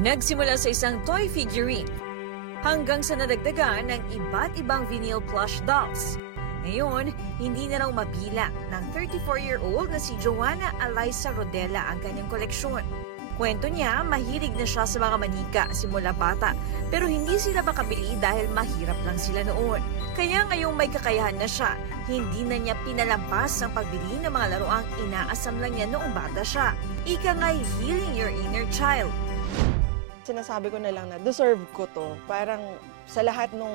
Nagsimula sa isang toy figurine hanggang sa nadagdagan ng iba't ibang vinyl plush dolls. Ngayon, hindi na raw mabilang ng 34-year-old na si Joanna Eliza Rodela ang kanyang koleksyon. Kwento niya, mahilig na siya sa mga manika simula bata, pero hindi sila makabili dahil mahirap lang sila noon. Kaya ngayong may kakayahan na siya, hindi na niya pinalampas ang pagbili ng mga laruang inaasam lang niya noong bata siya. Ika nga'y healing your inner child. Sinasabi ko na lang na deserve ko to. Parang sa lahat nung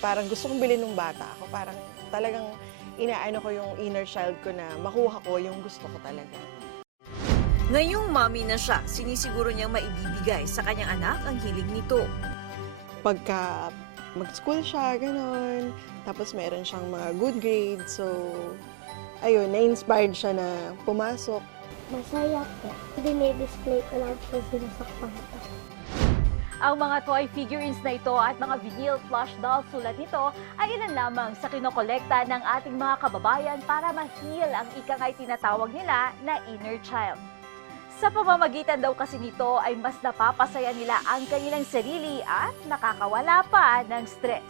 parang gusto kong bilhin nung bata ako, parang talagang inaano ko yung inner child ko na makuha ko yung gusto ko talaga. Ngayong mommy na siya, sinisiguro niyang maibibigay sa kanyang anak ang hilig nito. Pagka mag-school siya, gano'n, tapos meron siyang mga good grades, so ayun, na-inspired siya na pumasok. Masaya po. Dinidisplay ko lang po sila sa kwarto. Ang mga toy figurines na ito at mga vinyl plush dolls tulad nito ay ilan lamang sa kinokolekta ng ating mga kababayan para ma-heal ang ikangay tinatawag nila na inner child. Sa pamamagitan daw kasi nito ay mas napapasaya nila ang kanilang sarili at nakakawala pa ng stress.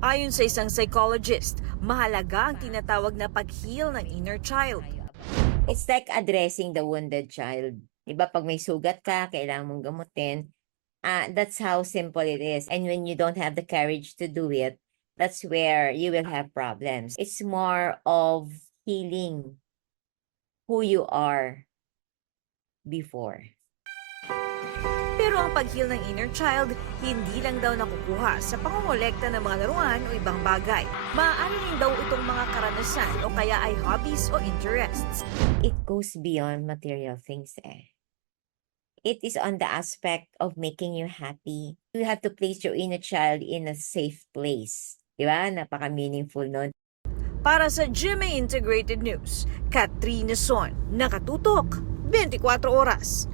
Ayon sa isang psychologist, mahalaga ang tinatawag na pag-heal ng inner child. It's like addressing the wounded child. Diba, pag may sugat ka, kailangan mong gamutin. That's how simple it is. And when you don't have the courage to do it, that's where you will have problems. It's more of healing who you are before. Pero ang pag-heal ng inner child, hindi lang daw nakukuha sa pangongolekta ng mga laruan o ibang bagay. Maaari rin daw itong mga karanasan o kaya ay hobbies o interests. It goes beyond material things eh. It is on the aspect of making you happy. You have to place your inner child in a safe place. Diba? Napaka-meaningful nun. Para sa GMA Integrated News, Katrina Son, nakatutok, 24 oras.